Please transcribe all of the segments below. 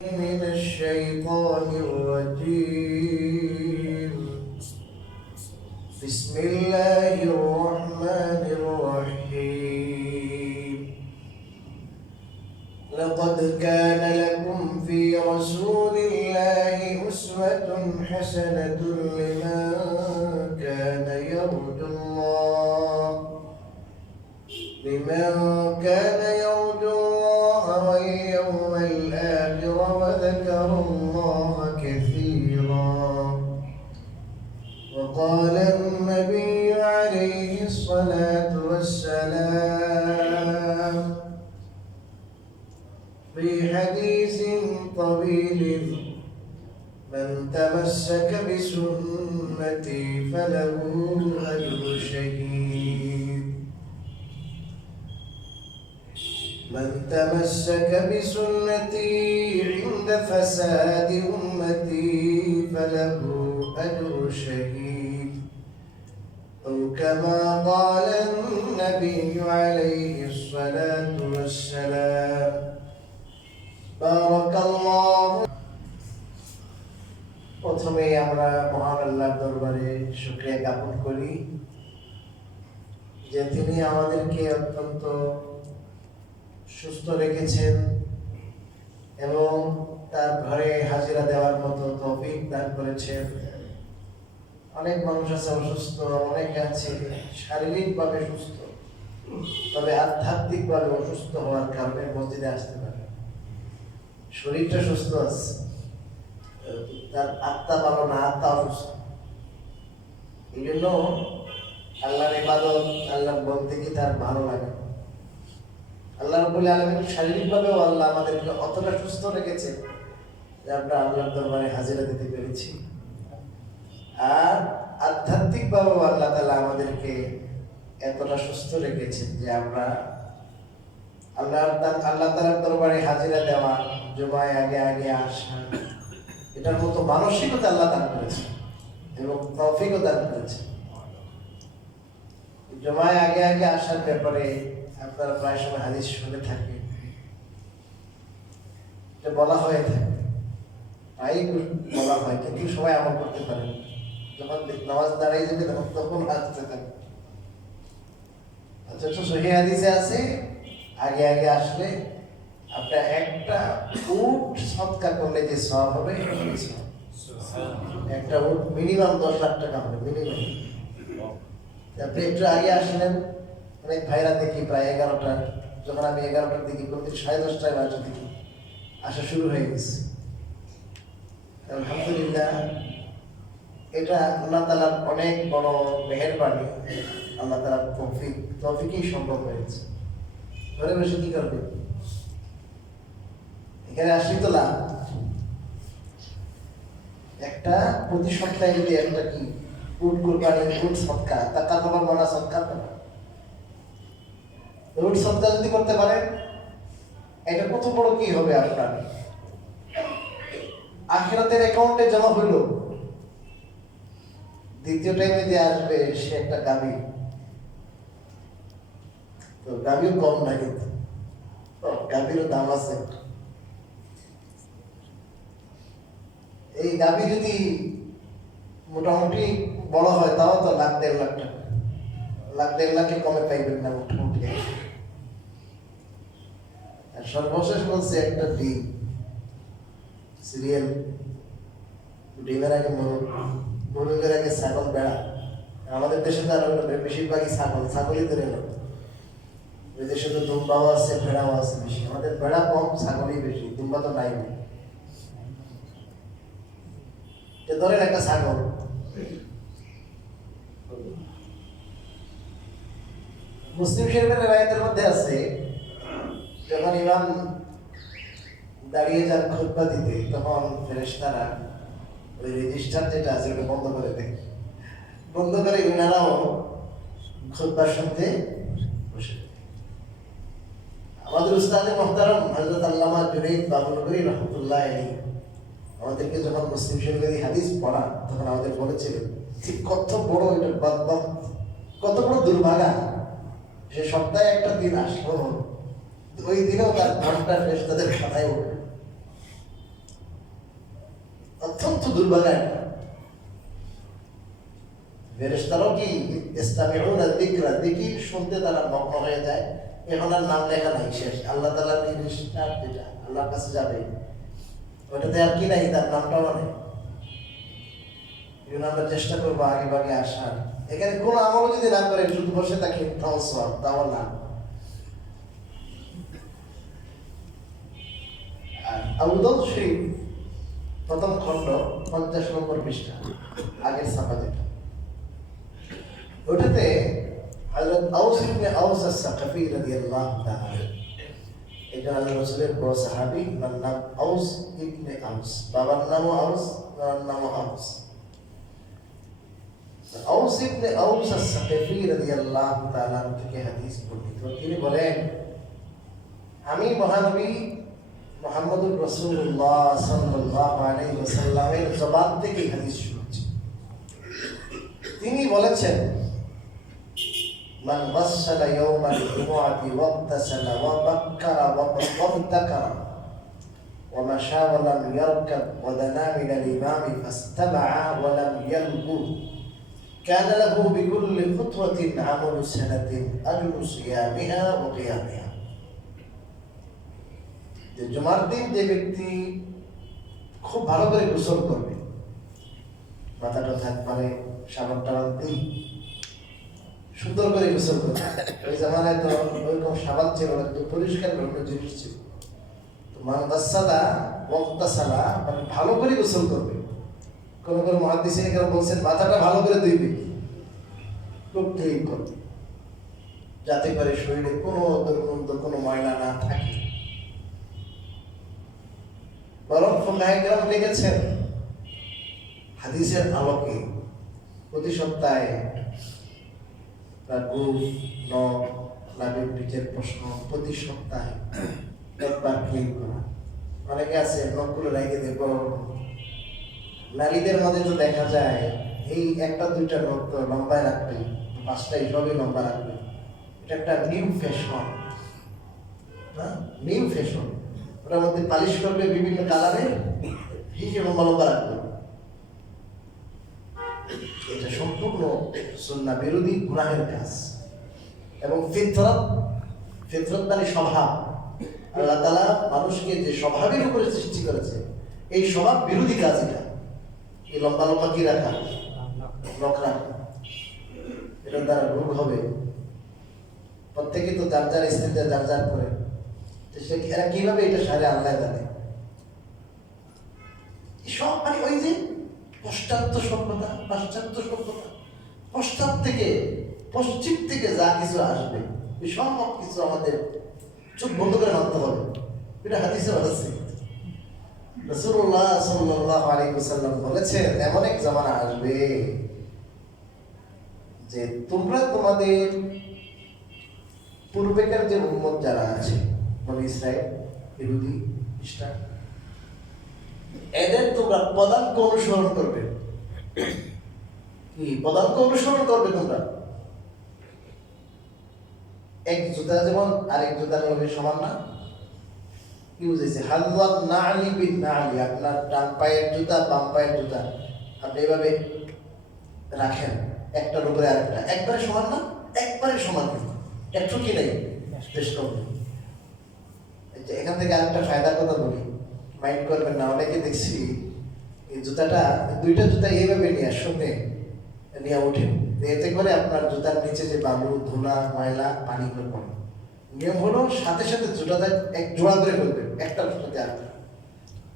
من الشيطان الرجيم. بسم الله الرحمن الرحيم. لقد كان لكم في رسول الله أسوة حسنة لمن كان يرجو الله واليوم الآخر وذكر الله كثيرا. وقال النبي عليه الصلاة والسلام في حديث طويل: من تمسك بسنتي فله أجر شهيد. من تمسك بسنتي عند فساد أمتي فله أجر شهيد، أو كما قال النبي عليه الصلاة والسلام. بارك الله. প্রথমে আমরা মহান আল্লাহর দরবারে শুকরিয়া জ্ঞাপন করি যে তিনি আমাদেরকে অত্যন্ত সুস্থ রেখেছেন এবং তার ঘরে হাজিরা দেওয়ার মতো তৌফিক দান করেছেন। অনেক মানুষ আছে অসুস্থ, অনেকে আছে শারীরিকভাবে সুস্থ, তবে আধ্যাত্মিকভাবে অসুস্থ হওয়ার কারণে মসজিদে আসতে পারে। শরীরটা সুস্থ আছে, তার আত্মা ভালো না, আত্মা অসুস্থ। এই জন্য আল্লাহর ইবাদত, আল্লাহর বলতে কি তার ভালো লাগে। আল্লাহ রাব্বুল আলামিন শারীরিকভাবেও আল্লাহ আমাদেরকে অতটা সুস্থ রেখেছে যে আমরা আল্লাহর দরবারে হাজিরা দিতে পেরেছি, আর আধ্যাত্মিকভাবেও আল্লাহ তাআলা আমাদেরকে এতটা সুস্থ রেখেছেন যে আমরা আল্লাহ তাআলার দরবারে হাজিরা দেওয়া, জুমায় আগে আগে আসা, এটার মতো মানসিকতা আল্লাহ দান করেছে এবং তৌফিকও দান করেছে। জুমায় আগে আগে আসার ব্যাপারে আপনারা প্রায় সময় হাদিস শুনে থাকে, বলা হয়ে থাকে, তাই বলা হয়, কিন্তু সবাই আমল করতে পারে না। যখন নামাজ দাঁড়াই যাবে তখন আসতে থাকে। অথচ সহিহ হাদিসে আছে আগে আগে আসলে আপনার একটা উট সদকা করলে যে সওয়াব হবে, একটা উট মিনিমাম 10 লাখ টাকা হবে মিনিমাম। আপনি একটু আগে আসলেন, অনেক ভাইরা দেখি প্রায় 11টা, যখন আমি 11টার দিকে প্রতি 10:30টায় বাজে দেখি আসা শুরু হয়ে গেছে। আলহামদুলিল্লাহ, এটা আল্লাহ তাআলার অনেক বড় মেহেরবানি। আল্লাহ তাআলার তৌফিকই সম্ভব হয়েছে। ঘরে বসে কি করবে, এখানে আসলেই তো লাভ। একটা প্রতি সপ্তাহে যদি একটা কি উট কুরবানি, উট সদকা, টাকা তোমার মনা সদকা, উট সদকা যদি করতে পারেন, এটা কত বড় কি হবে আপনার আখিরাতের অ্যাকাউন্টে জমা হইল। দ্বিতীয় টাইমে যে আসবে সে একটা গাভী, তো গাভীও কম না, কিন্তু গাভীরও দাম আছে। এই গাভী যদি মোটামুটি বড় হয় তাও তো 1.5 লাখ টাকা, 1.5 লাখে কমে পাইবেন না মোটামুটি। আর সর্বশেষ বলছে একটা ডিম, সিরিয়াল ডিমের আগে মুরগের আগে ছাগল, বেড়া। আমাদের দেশে তো আর বেশিরভাগই ছাগলই ধরে এলো। ওই দেশে তো দুম্বাও আছে, ভেড়াও আছে বেশি। আমাদের ভেড়া কম, ছাগলই বেশি, দুম্বা তো নাই। ধরেন একটা ছাগল, মুসলিম শরীফের রিওয়ায়াতের মধ্যে আছে, যখন ইমাম দাঁড়িয়ে যান খুতবা দিতে, তখন ফেরেশতারা ওই রেজিস্টার যেটা আছে ওটা বন্ধ করে দেয়, বন্ধ করে ওনারাও খুতবা শুনতে বসে। আমাদের উস্তাদে মুহতারাম হযরত আল্লামা জুনাইদ বাবুনগরী রাহমাতুল্লাহ আলাইহি আমাদেরকে যখন মুসলিম শরীফের হাদিস পড়া, তখন আমাদের বলেছিলেন ঠিক কত বড় এটা বদবখ, কত বড় দুর্ভাগা, সে সপ্তাহে একটা দিন আসলো, ওই দিনেও তার ঘন্টা ফেরেশতাদের খাতায় উঠবে। অত্যন্ত দুর্ভাগা এটা। ফেরেশতারাও কি ইস্তামিউনা যিকরা, যিকির শুনতে তারা মগ্ন হয়ে যায়। এখন আর নাম লেখা নাই, শেষ। আল্লাহ তাআলার নির্দেশনা যেটা আল্লাহর কাছে যাবে, ওটাতে আর কি নাই, তার নামটাও নেই। এই জন্য আমরা চেষ্টা করবো আগে ভাগে আসার। এখানে কোনো আমল যদি না করে শুধু বসে থাকি, তাও সওয়াব, তাও না। আর আবু দাউদ শরীফ প্রথম খণ্ড 50 নম্বর পৃষ্ঠা, আগের ছাপা যেটা, ওটাতে হযরত আউস ইবনে আউস আস-সাকাফি রাদিয়াল্লাহু তাআলা, এটা আল্লাহর রাসূলের বড় সাহাবী, তার নাম আউস ইবনে আউস, বাবার নামও আউস, তার নামও আউস। আউস ইবনে আউস আস-সাকাফি রাদিয়াল্লাহু তাআলা থেকে হাদিস বর্ণিত। তিনি বলেন, আমি মহানবী মুহাম্মদুর রাসূলুল্লাহ সাল্লাল্লাহু আলাইহি ওয়াসাল্লামের জবান থেকে হাদিস শুনেছি। তিনি বলেছেন, মান গাসসালা ইয়াওমাল জুমআতি ওয়াগতাসালা ওয়া বাক্কারা ওয়া তাকারা ওয়া মাশা ওয়া লাম ইয়ারকাব ওয়া দানা মিনাল ইমামি ফাস্তামা'a ওয়া লাম ইয়ালগু কানা লাহু বিকুল্লি খুতওয়াতিন আমালু সানাতিন আজরু সিয়ামিহা ওয়া কিয়ামিহা। যে জুমার দিন যে ব্যক্তি খুব ভালো করে গোসল করবে, মাথাটা থাকবে সাবান টাবান দিই সুন্দর করে গোসল করবে। ওই জামানায় তো ওইরকম সাবান ছিল না, কিন্তু পরিষ্কার ধরনের জিনিস ছিল। তো মান গাসসালা ওয়াগতাসালা, মানে ভালো করে গোসল করবে। কোন কোন মুহাদ্দিসিন কেন বলছেন মাথাটা ভালো করে ধুইবে, খুব ক্লিন করবে, যাতে করে শরীরে কোনো দুর্গন্ধ, কোনো ময়লা না থাকে। বরং ফুকাহায়ে কেরাম লিখেছেন, হাদিসের আলোকে প্রতি সপ্তাহে তার গোঁফ, নখ, নাভির নিচের প্রশ্ন প্রতি সপ্তাহে একবার ক্লিন করা। অনেকে আছে নখগুলো রেখে দেয় বড়, নারীদের মধ্যে তো দেখা যায় এই একটা দুইটা নখ তো লম্বায় রাখবে, 5টা সবই লম্বা রাখবে। এটা একটা নিউ ফ্যাশন, নিউ ফ্যাশন। ওটার মধ্যে পালিশ করবে বিভিন্ন কালারে, হিসেবে লম্বা রাখবে। এটা সম্পূর্ণ সুন্নাহ বিরোধী গুনাহের কাজ। এবং ফিতরত মানে স্বভাব, আল্লাহ তাআলা মানুষকে যে স্বভাবের উপরে সৃষ্টি করেছে, এই স্বভাব বিরোধী কাজ এটা। এই লম্বা লম্বা কি রাখা, নখ রাখা, এটার দ্বারা রোগ হবে। প্রত্যেকে তো যার যার স্ত্রীতে যার যার করে, সে এরা কিভাবে এটা সারে আল্লাহ জানে। সব মানে ওই যে পাশ্চাত্য সভ্যতা, পশ্চাৎ থেকে পশ্চিম থেকে যা কিছু আসবে, এই সব কিছু আমাদের চোখ বন্ধ করে মানতে হবে। এটা হাদিসে আছে। রাসূলুল্লাহ সাল্লাল্লাহু আলাইহি ওয়াসাল্লাম বলেছেন, এমন এক জামানা আসবে যে তোমরা তোমাদের পূর্বেকার যে উম্মত যারা আছে, বনি ইসরাইল, ইহুদি, খ্রিস্টান, এদের তোমরা পদাঙ্ক অনুসরণ করবে। কি পদাঙ্ক অনুসরণ করবে তোমরা? এক জুতা যেমন আরেক জুতার লগে সমান না। কি বুঝেছে? হালওয়ান নালি বিন নালি, আপনার ডান পায়ের জুতা বাম পায়ের জুতা আপনি এভাবে রাখেন, একটার উপরে আরেকটা, একবারে সমান না, একবারে সমান, একটু কি নেই, বেশ কম। এখান থেকে আরেকটা ফায়দার কথা বলি, মাইন্ড করবেন না। অনেকে দেখছি এই জুতাটা, দুইটা জুতা এইভাবে নিয়ে শুনে নিয়ে ওঠেন, এতে করে আপনার জুতার নিচে যে বালু, ধুলা, ময়লা, পানি করে পড়ে। নিয়ম হলো সাথে সাথে জুতাটা এক জোড়া করে ফেলবেন, একটা জুতাতে আরেকটা,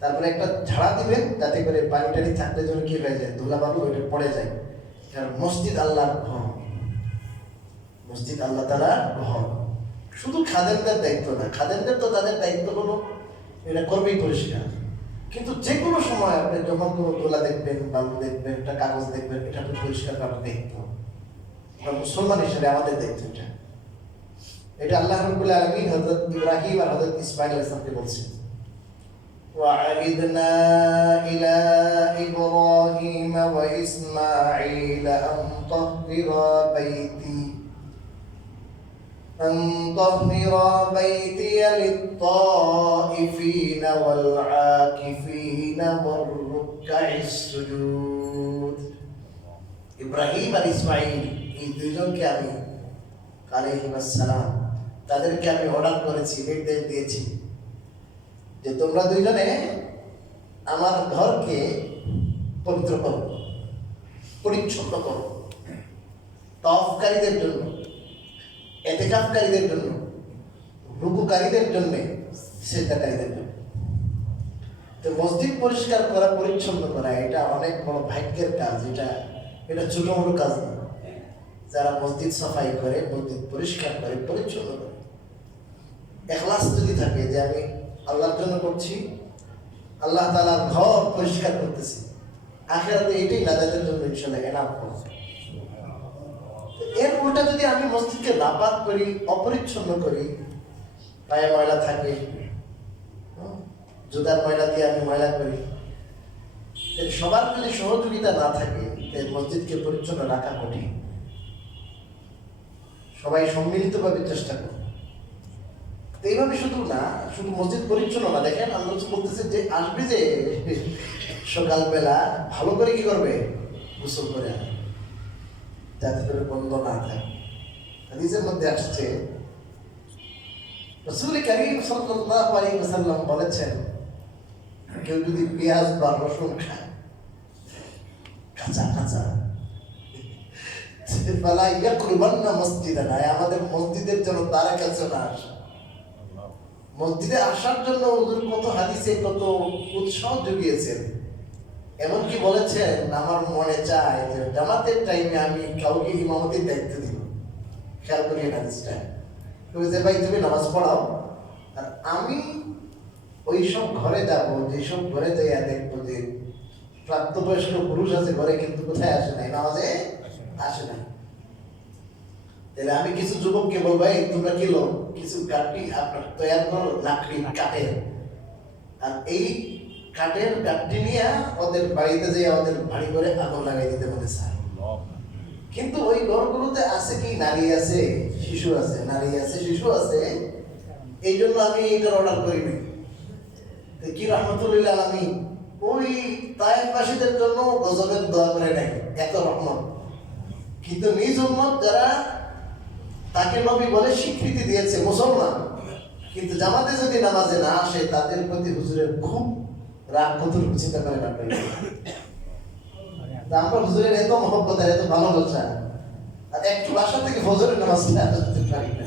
তারপরে একটা ঝাড়া দিবেন, যাতে করে পানি টানি থাকলে যেন কি হয়ে যায়, ধুলা বালু ওইটা পড়ে যায়। কারণ মসজিদ আল্লাহর ঘর, মসজিদ আল্লাহ তাআলার ঘর। শুধু খাদেমদের দায়িত্ব না, খাদেমদের তো তাদের দায়িত্ব হলো এটা করবেই পরিষ্কার, কিন্তু যে কোনো সময় আপনি যখন কোনো তোলা দেখবেন, বালু দেখবেন, একটা কাগজ দেখবেন, এটা তো পরিষ্কার করার দায়িত্ব। আমরা মুসলমান হিসেবে আমাদের দায়িত্ব এটা। এটা আল্লাহ রাব্বুল আলামিন হযরত ইব্রাহিম আর হযরত ইসমাঈল আলাইহিস সালামকে বলছেন, وَعَهِدْنَا إِلَى إِبْرَاهِيمَ وَإِسْمَاعِيلَ أَنْ طَهِّرَا بَيْتِيَ لِلطَّائِفِينَ وَالْعَاكِفِينَ وَالرُّكَّعِ রুক্কাইস সুজুদ। ইব্রাহিম আর ইসমাইল এই দুইজনকে আমি আলাইহিস সালাম তাদেরকে আমি অর্ডার করেছি, নির্দেশ দিয়েছি যে তোমরা দুইজনে আমার ঘরকে পবিত্র করো, পরিচ্ছন্ন করো, তওয়াফকারীদের জন্য, ইতিকাফকারীদের জন্য, রুকুকারীদের জন্য, সিজদাকারীদের জন্য। তো মসজিদ পরিষ্কার করা, পরিচ্ছন্ন করা এটা অনেক বড় ভাগ্যের কাজ। এটা ছোট মোটো কাজ না। যারা মসজিদ সাফাই করে, মসজিদ পরিষ্কার করে, পরিচ্ছন্ন করে, ইখলাস যদি থাকে যে আমি আল্লাহর জন্য করছি, আল্লাহ তাআলার ঘর পরিষ্কার করতেছি, আখিরাতে এটাই নাজাতের জন্য ইনশাআল্লাহ এনাফ হবে। এর উল্টা যদি আমি মসজিদকে নাপাক করি, অপরিচ্ছন্ন করি, পায়ে ময়লা থাকে, জুতার ময়লা দিয়ে আমি ময়লা করি, সবার যদি সহযোগিতা না থাকে মসজিদকে পরিচ্ছন্ন রাখা কঠিন। সবাই সম্মিলিতভাবে চেষ্টা করবে। এইভাবে শুধু না, শুধু মসজিদ পরিচ্ছন্ন না, দেখেন আল্লাহ বলতেছে যে আসবে যে সকালবেলা ভালো করে কি করবে, গোসল করে আনে, যাতে করে বন্ধ না থাকে। হাদিসের মধ্যে আসছে রাসূল কারীম সাল্লাল্লাহু আলাইহি ওয়াসাল্লাম বলেছেন, কেউ যদি পেঁয়াজ বা রসুন খায় কাঁচা কাঁচা, ফালা ইয়াকরুবান্না মসজিদানা, আমাদের মসজিদের জন্য তার কাছে না আসে। মসজিদে আসার জন্য হুজুর কত হাদিসে কত উৎসাহ জুগিয়েছেন। এমনকি বলেছেন আমার মনে চায় যে জামাতের টাইমে আমি কাউকে ইমামতির দায়িত্ব দিব। খেয়াল করি হাদিসটা, যে ভাই তুমি নামাজ পড়াও, আর আমি ওই সব ঘরে যাব, যেসব ঘরে যাইয়া দেখবো যে প্রাপ্তবয়স্ক পুরুষ আছে ঘরে কিন্তু কোথায় আসে নাই, নামাজে আসে নাই, তাহলে আমি কিছু যুবককে বলবো এই তোমরা কি লোক কিছু কাঠি আপনার তৈরি করো, লাকড়ি কাঠের, আর এই কাঠের কাঠটি নিয়ে ওদের বাড়িতে যেয়ে ওদের বাড়ি করে আগুন লাগাই দিতে বলে স্যার। কিন্তু ওই ঘরগুলোতে আছে কি নারী আছে, শিশু আছে, নারী আছে, শিশু আছে, এই জন্য আমি এইটার অর্ডার করিনি। কি রহমতুল্লাহ আলামিন ওই তায়েফবাসীদের জন্য গজবের দোয়া করে নাই, এত রহমত। কিন্তু নিজ উম্মত যারা তাকে নবী বলে স্বীকৃতি দিয়েছে, মুসলমান, কিন্তু জামাতে যদি নামাজে না আসে তাদের প্রতি হুজুরের খুব রাগ, কতটুকু চিন্তা করেন আপনি। আমরা হুজুরের এত মহব্বত, এত ভালোবাসা, আর একটু বাসা থেকে ফজরের নামাজটা আসতে পারি না।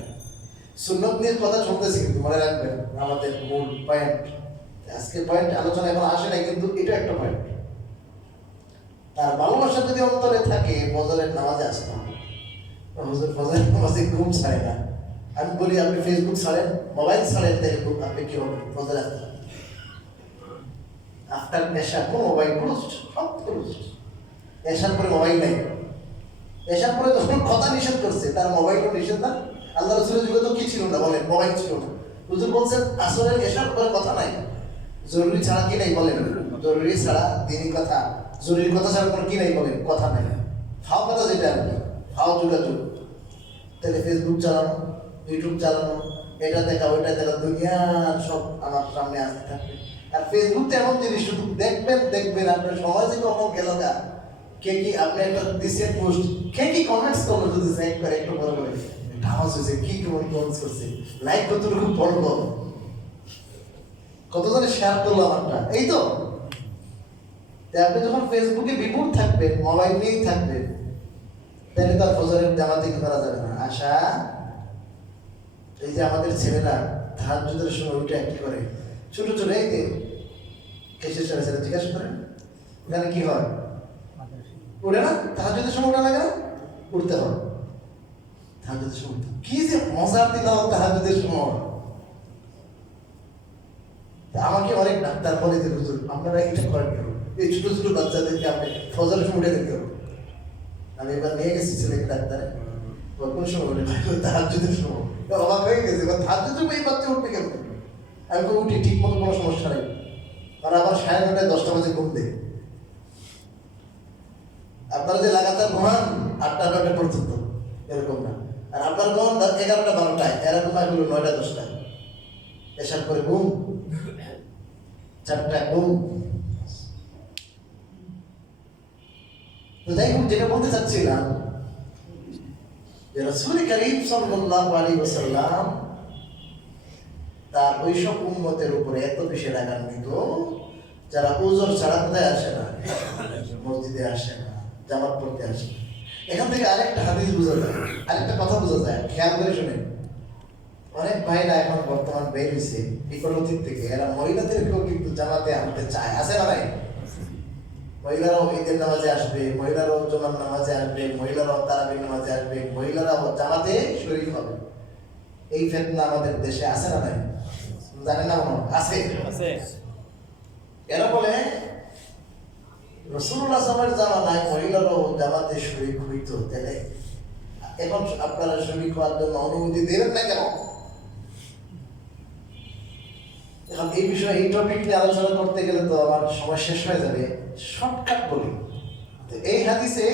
সুন্নত নিয়ে কথা শুনতেছি, কিন্তু মনে রাখবেন আমাদের মূল পয়েন্ট, আজকে পয়েন্ট আলোচনা এখন আসে নাই, কিন্তু এটা একটা পয়েন্ট। তার ভালোবাসা যদি অন্তরে থাকে ফজরের নামাজে আসতে হবে। হুজুর ফজরের নামাজে ঘুম ছাড়ে না, আমি বলি আপনি ফেসবুক ছাড়েন, মোবাইল ছাড়েন, তাহলে আপনি কি হবে ফজরে আসতে হবে। আফটার নেশা কোন মোবাইল ক্লোজড, সব ক্লোজড। নেশার পরে মোবাইল নাই, নেশার পরে যখন কথা নিষেধ করছে তার মোবাইলও নিষেধ না। আল্লাহ রাসূলের যুগে তো কি ছিল না বলেন, মোবাইল ছিল না। হুজুর বলছেন আসলে নেশার পরে কথা নাই, জরুরি ছাড়া কি নাই বলেন, জরুরি ছাড়া দিনই কথা, জরুরি কথা ছাড়া কোনো কি নাই বলেন, কথা নাই। ফাও কথা যেটা আর কি, ফাও যোগাযোগ। তাহলে ফেসবুক চালানো, ইউটিউব চালানো, এটা দেখা ওইটা দেখা, দুনিয়ার সব আমার সামনে আসতে থাকবে। আর ফেসবুক তো এমন জিনিস, শুধু দেখবেন দেখবেন, আপনার সমাজে কখন গেল না, কে কি আপনি একটা দিচ্ছেন পোস্ট, কে কি কমেন্টস করলো, যদি চেক করে একটু বড় করে ধামাস হয়েছে, কি কেমন কমেন্টস করছে, লাইক কতটুকু পড়লো, কতজনে শেয়ার করলো আমারটা, এই তো। আপনি যখন ফেসবুকে বিপুল থাকবেন, মোবাইল নিয়েই থাকবেন, তাহলে তো আর ফজরের জামাতে করা যাবে না। আশা এই যে আমাদের ছেলেরা তাহাজ্জুদের সময় উঠে কি করে, ছোট ছোট এই যে কেসের সাথে সাথে জিজ্ঞাসা করেন এখানে কি হয়, উঠে না, তাহাজ্জুদের সময় উঠা লাগে না, উঠতে হয়। তাহাজ্জুদের সময় কি যে মজার দিলাম তাহাজ্জুদের সময়। আমাকে অনেক ডাক্তার বলে যে হুজুর আপনারা এটা করেন কেন, এই ছোট ছোট বাচ্চাদেরকে আপনি ফজরের সময় উঠে দেখতে হবে। আমি এবার নিয়ে গেছি ছেলেকে ডাক্তারে, কোন সময় উঠে, তাহাজ্জুদের সময়। অবাক হয়ে গেছে, তাহাজ্জুদের এই বাচ্চা উঠবে কেন? আমি তো উঠি ঠিক মতো, কোনো সমস্যা নেই। আর আবার 9:30 10টা বাজে ঘুম দেয়। আপনারা যে লাগাতার ঘুমান 8টা 9টা পর্যন্ত, এরকম না। আর আপনার ঘুমান 11টা 12টায়, এরকম এগুলো 9টা 10টায়। এসার পরে ঘুম, 4টা ঘুম, তো যাই হোক, যেটা বলতে চাচ্ছিলাম যে রাসূল করিম সাল্লাল্লাহু আলাইহি ওয়াসাল্লাম তার ওইসব উম্মতের উপরে এত বেশি রাগান্বিত যারা ওজর ছাড়া কোথায় আসে না, মসজিদে আসে না, জামাত পড়তে আসে না। এখান থেকে আরেকটা হাদিস বোঝা যায়, আরেকটা কথা বোঝা যায়, খেয়াল করে শুনেন। অনেক ভাইরা এখন বর্তমান বের হয়েছে বিকলতির থেকে, এরা মহিলাদেরকেও কিন্তু জামাতে আনতে চায়, আছে না ভাই? মহিলারাও ঈদের নামাজে আসবে, মহিলারাও জুমার নামাজে আসবে, মহিলারাও তারাবির নামাজে আসবে, মহিলারাও জামাতে শরীক হবে। এই ফিতনা আমাদের দেশে আছে না ভাই? জানেন না? আছে। এরা বলে রাসূলুল্লাহ সাল্লাল্লাহু আলাইহি ওয়াসাল্লামের জামানায় মহিলারাও জামাতে শরীক হইতো, তাহলে এখন আপনারা শরীক হওয়ার জন্য অনুমতি দেবেন না কেন? এখন এই বিষয়ে, এই টপিক নিয়ে আলোচনা করতে গেলে তো আমার সময় শেষ হয়ে যাবে। শর্টকাট বলি, তো এই হাদিসে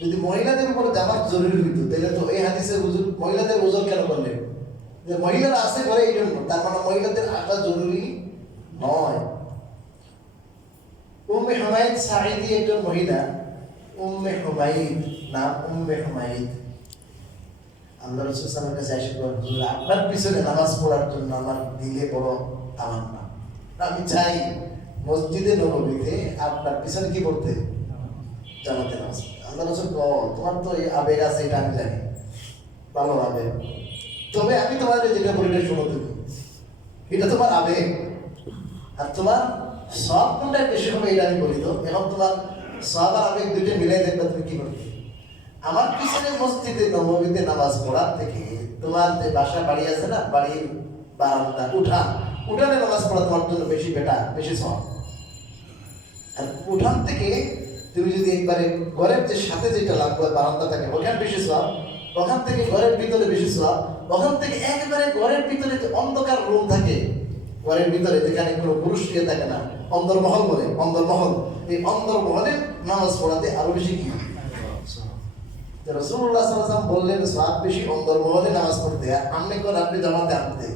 যদি মহিলাদের উপর জামাত জরুরি হইতো, তাহলে তো এই হাদিসে মহিলাদের ওজর কেন করলেন? যে মহিলারা আছে ঘরে এই জন্য, তার মানে মহিলাদের আসা জরুরি নয়। উম্মে হুমায়দ সাঈদী একজন মহিলা, উম্মে হুমায়দ নাম, উম্মে হুমায়দ আল্লাহ রাসূল সাল্লাল্লাহু আলাইহি ওয়াসাল্লামের কাছে এসে বলেন, হুজুর আপনার পিছনে নামাজ পড়ার জন্য আমার দিলে বড় তামান্না, আমি চাই মসজিদে নববীতে আপনার পিছনে কি পড়তে, জামাতে নামাজ। আল্লাহ রাসূল তোমার তো এই আবেগ আছে, এটা আমি জানি, ভালো আবেগ, তবে আমি তোমার যেটা বলি শোনো, তুমি এটা তোমার আবেগ, আর তোমার সব কোনটা বেশি হবে এটা আমি বলি। তো এখন তোমার সব আর আবেগ দুইটা মিলাই দেখবে তুমি কি করবে। আমার পিছনে মসজিদে নববীতে নামাজ পড়ার থেকে তোমার যে বাসা বাড়ি আছে না, বাড়ির বারান্দা উঠানে নামাজ পড়া তোমার জন্য বেশি বেটার, বেশি সওয়াব। আর উঠান থেকে তুমি যদি একবারে ঘরের যে সাথে যেটা লাগবে বারান্দা থাকে ওখানে বেশি সওয়াব, ওখান থেকে ঘরের ভিতরে বেশি সওয়াব, ওখান থেকে একেবারে ঘরের ভিতরে যে অন্ধকার রুম থাকে, ঘরের ভিতরে যেখানে কোনো পুরুষ শুয়ে থাকে না, অন্দরমহল বলে, অন্দরমহল, এই অন্দরমহলে নামাজ পড়াতে আরো বেশি কি রাসূলুল্লাহ সাল্লাল্লাহু আলাইহি ওয়াসাল্লাম বললেন সওয়াব বেশি অন্দরমহলে নামাজ পড়তে। আর আপনি কোন আপনি জামাতে আনতে,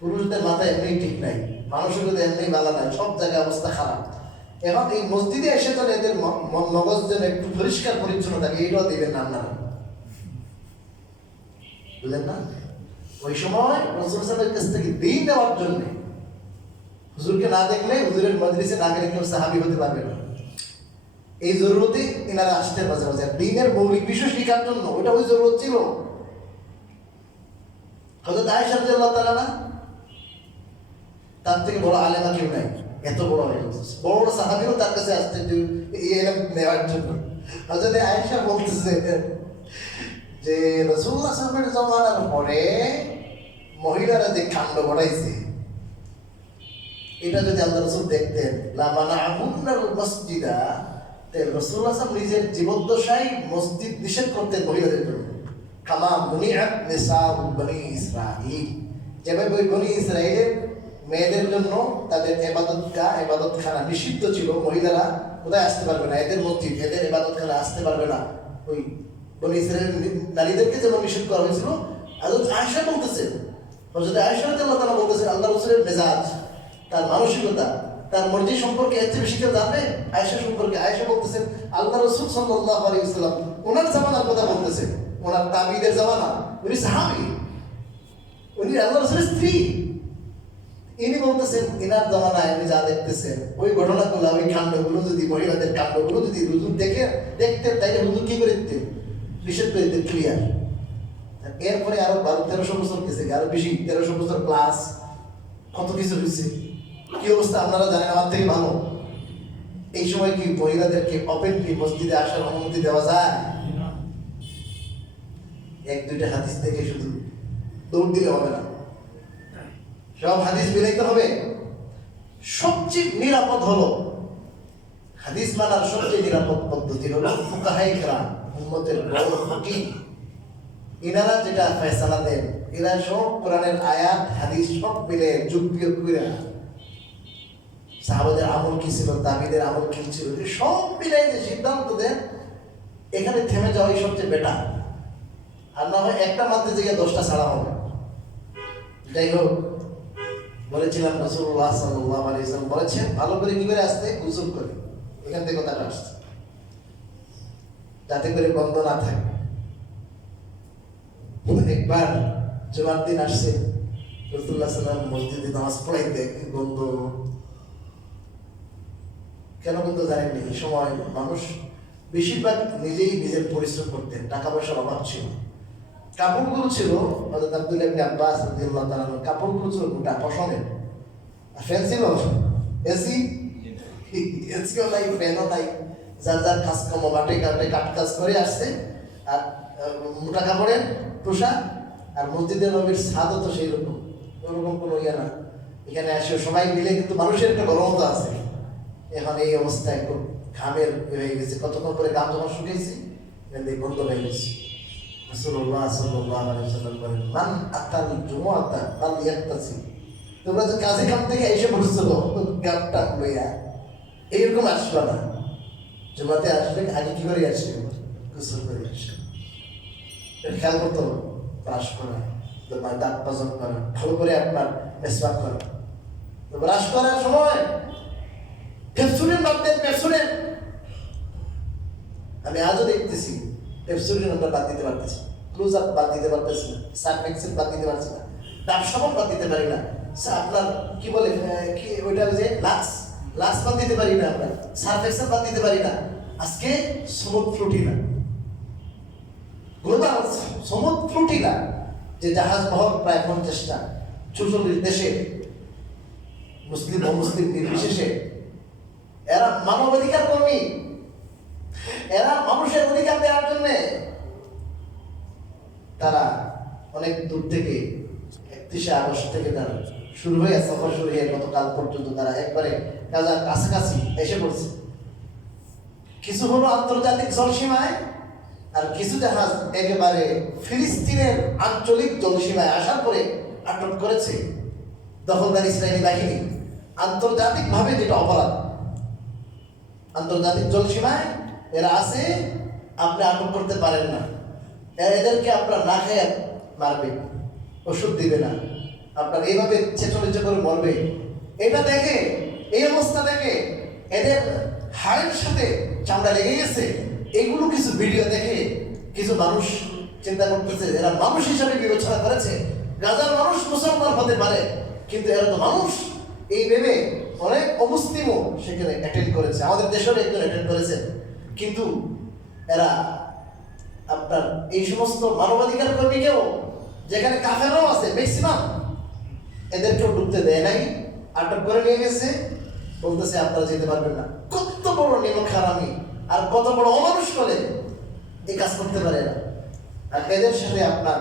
পুরুষদের মাথা এমনি ঠিক নাই, মানুষের মধ্যে এমনি ভালো নাই, সব জায়গায় অবস্থা খারাপ। এখন এই মসজিদে এসে তো এদের মগজ যেন একটু পরিষ্কার পরিচ্ছন্ন থাকে, এইটাও দিবেন না আপনারা, বুঝলেন না? ওই সময় রাসূল সাল্লাল্লাহু কাছ থেকে দিন দেওয়ার জন্য, হুজুরকে না দেখলে, হুজুরের মজলিসে না গেলে কেউ সাহাবী হতে পারবে না, এই জরুরতে এনারা আসতে মাঝে মাঝে দিনের মৌলিক বিষয় শেখার জন্য, ওটা ওই জরুরত ছিল। হযরত আয়েশা রাদিয়াল্লাহু তাআলা না, তার থেকে বড় আলেমা কেউ নাই, এত বড় হয়ে গেছে, বড় বড় সাহাবীও তার কাছে আসতে এই ইলম নেওয়ার জন্য। হযরত আয়েশা বলতেছে যে রাসূলুল্লাহ সাল্লাল্লাহু আলাইহি ওয়াসাল্লামের পরে মহিলারা যে কাণ্ড ঘটাইছে, এটা যদি আল্লাহ রাসূল দেখতেন, লা মানাহুন্নাল মসজিদা, তাই রাসূলুল্লাহ সাল্লাল্লাহু নিজের জীবদ্দশায় মসজিদ নিষেধ করতেন মহিলাদের জন্য। কামা মুনিআত নিসাউ বনি ইসরাঈল, যেভাবে ওই বনি ইসরাঈলের মেয়েদের জন্য তাদের ইবাদতখানা নিষিদ্ধ ছিল, মহিলারা কোথায় আসতে পারবে না, এদের মসজিদ, এদের ইবাদতখানা আসতে পারবে না, ওই বনি ইসরাঈলের নারীদেরকে যেমন নিষেধ করা হয়েছিল। হযরত আয়েশা বলতেছেন, হযরত আয়েশা রাদিয়াল্লাহু তাআলা বলতেছেন, আল্লাহ রাসূলের মেজাজ, তার মানসিকতা, তার মর্জি সম্পর্কে এর চেয়ে বেশি কেউ জানবে? আয়েশা সম্পর্কে আয়েশা বলতেছেন, আল্লাহ রাসূল সাল্লাল্লাহু আলাইহি ওয়াসাল্লাম ওনার জামানার কথা বলতেছেন, ওনার তাবিদের জামানা, উনি সাহাবী, উনি আল্লাহ রাসূলের স্ত্রী, ইনি বলতেছেন ইনার জামানায় উনি যা দেখতেছেন ওই ঘটনাগুলো, ওই কাণ্ডগুলো যদি, মহিলাদের কাণ্ডগুলো যদি হুজুর দেখতেন, তাইলে হুজুর কি করে দিতেন, নিষেধ করে দিতেন, ক্লিয়ার। এরপরে আরো 12-1300 বছর গেছে, আরো বেশি, 1300 বছর প্লাস, কত কিছু হয়েছে, কি অবস্থা আপনারা জানেন আমার থেকে ভালো। এই সময় কি মহিলাদেরকে ওপেনলি মসজিদে আসার অনুমতি দেওয়া যায়? এক দুইটা হাদিস দেখে শুধু দৌড় দিলে হবে না, সব হাদিস মিলাইতে হবে। সবচেয়ে নিরাপদ হলো, হাদিস মানার সবচেয়ে নিরাপদ পদ্ধতি হলো ফুকাহায়ে কেরাম, উম্মতের বড় ফকিহ, এনারা যেটা ফয়সালা দেন, এরা সব কোরআনের আয়াত হাদিস সব মিলে যোগ বিয়োগ করে, সাহাবাদের আমল কি ছিল, তাবিদের আমল কি ছিল, সব মিলাই যে সিদ্ধান্ত দেন, এখানে থেমে যাওয়াই সবচেয়ে বেটার। আর না হয় একটা মাত্র জায়গায় 10টা ছাড়া হবে। যাই হোক, বলেছিলাম রাসূলুল্লাহ সাল্লাল্লাহু আলাইহি ওয়াসাল্লাম বলেছেন, ভালো করে কি করে আসতে, গোসল করে, এখান থেকে কথাটা আসছে, যাতে করে গন্ধ না থাকে। একবার জুমার দিন আসছে রাসূলুল্লাহ সাল্লাল্লাহু আলাইহি ওয়াসাল্লাম মসজিদে নামাজ পড়াইতে, গন্ধ কেন গন্ধ জানেননি? এই সময় মানুষ বেশিরভাগ নিজেই নিজের পরিশ্রম করতেন, টাকা পয়সার অভাব ছিল। কাপড়গুলো ছিল হযরত আব্দুল্লাহ ইবনে আব্বাস রাদিয়াল্লাহু তাআলা আনহু, কাপড়গুলো ছিল গোটা পশমের। আর ফ্যান ছিল, এসিও নাই, ফ্যানও নাই। যার যার কাজকর্ম বাটে কাটে কাট কাজ করে আসছে, আর মোটা কাপড়ের পোশাক। আর মসজিদে নবীর ছাদও তো সেই রকম, ওরকম কোনো ইয়ে না। এখানে আসে সবাই মিলে, কিন্তু মানুষের একটা গরমতা আছে। এখন এই অবস্থায় খুব ঘামের হয়ে গেছে, কতক্ষণ পরে ঘাম যখন শুকিয়েছি গন্ধ হয়ে গেছে। রাসূলুল্লাহ সাল্লাল্লাহু আলাইহি ওয়াসাল্লাম বলেন, মান আতাল জুমআতা ফালইয়াগতাসিল। তোমরা যে কাজে কাম থেকে এসে বসছো গামটা লইয়া, এইরকম আসবে না। জুমাতে আসলে আগে কি করে আসবে? গোসল করে আসবে। খেয়াল করতে হবে, ব্রাশ করা, তোমার দাঁত পাজন করা, ভালো করে আপনার মেসওয়াক করা। তো ব্রাশ করার সময় পেপসুলিন বাদ দেন, পেপসুলিন। আমি আজও দেখতেছি পেপসুলিন আমরা বাদ দিতে পারতেছি, ক্লোজ আপ বাদ দিতে পারতেছি না, সার্ফেক্সেল বাদ দিতে পারছি না, ডাব সাবান বাদ দিতে পারি না, আপনার কি বলে কি ওইটা যে লাক্স বাদ দিতে পারি না, আমরা সার্ফেক্সেল বাদ দিতে পারি না। আজকে সমুদ ফ্লুটিনা, গ্লোবাল সমুদ ফ্লুটিনা, যে জাহাজ বহর প্রায় 50টা 44 দেশে, মুসলিম অমুসলিম নির্বিশেষে, এরা মানবাধিকার কর্মী। এরা মানুষের অধিকার দেওয়ার জন্য তারা অনেক দূর থেকে 31 আগস্ট থেকে তারা শুরু হয়ে সফর শুরু হয়ে গতকাল পর্যন্ত তারা একবারে গাজার কাছাকাছি এসে পড়ছে। কিছু হলো আন্তর্জাতিক জলসীমায়, আর কিছু জাহাজ একেবারে ফিলিস্তিনের আঞ্চলিক জলসীমায় আসার পরে আটক করেছে দখলদার ইসরায়েলি বাহিনী। আন্তর্জাতিক ভাবে যেটা অপরাধ, আন্তর্জাতিক জলসীমায় এরা আছে, আপনি আটক করতে পারেন না। এদেরকে আপনার না খেয়ে মারবে, ওষুধ দিবে না, আপনার এইভাবে ছেচল্লিশ করে মরবে। এটা দেখে, এই অবস্থা দেখে এদের হাড়ের সাথে চামড়া লেগে গেছে। এগুলো কিছু ভিডিও দেখে কিছু মানুষ চিন্তা করতেছে, এরা মানুষ হিসাবে বিবেচনা করেছে, গাজার মানুষ মুসলমান হতে পারে, কিন্তু এরা তো মানুষ। এই ভেবে অনেক অমুসলিমও সেখানে অ্যাটেন্ড করেছে, আমাদের দেশের একজন অ্যাটেন্ড করেছে। কিন্তু এরা আপনার এই সমস্ত মানবাধিকার কর্মীকেও, যেখানে কাফেরও আছে ম্যাক্সিমাম, এদেরকেও ঢুকতে দেয় নাই, আটক করে নিয়ে গেছে, বলতেছে আপনারা যেতে পারবেন না। কত বড় নিমক হারামি আর কত বড় অমানুষ করে এই কাজ করতে পারে না। আর এদের সাথে আপনার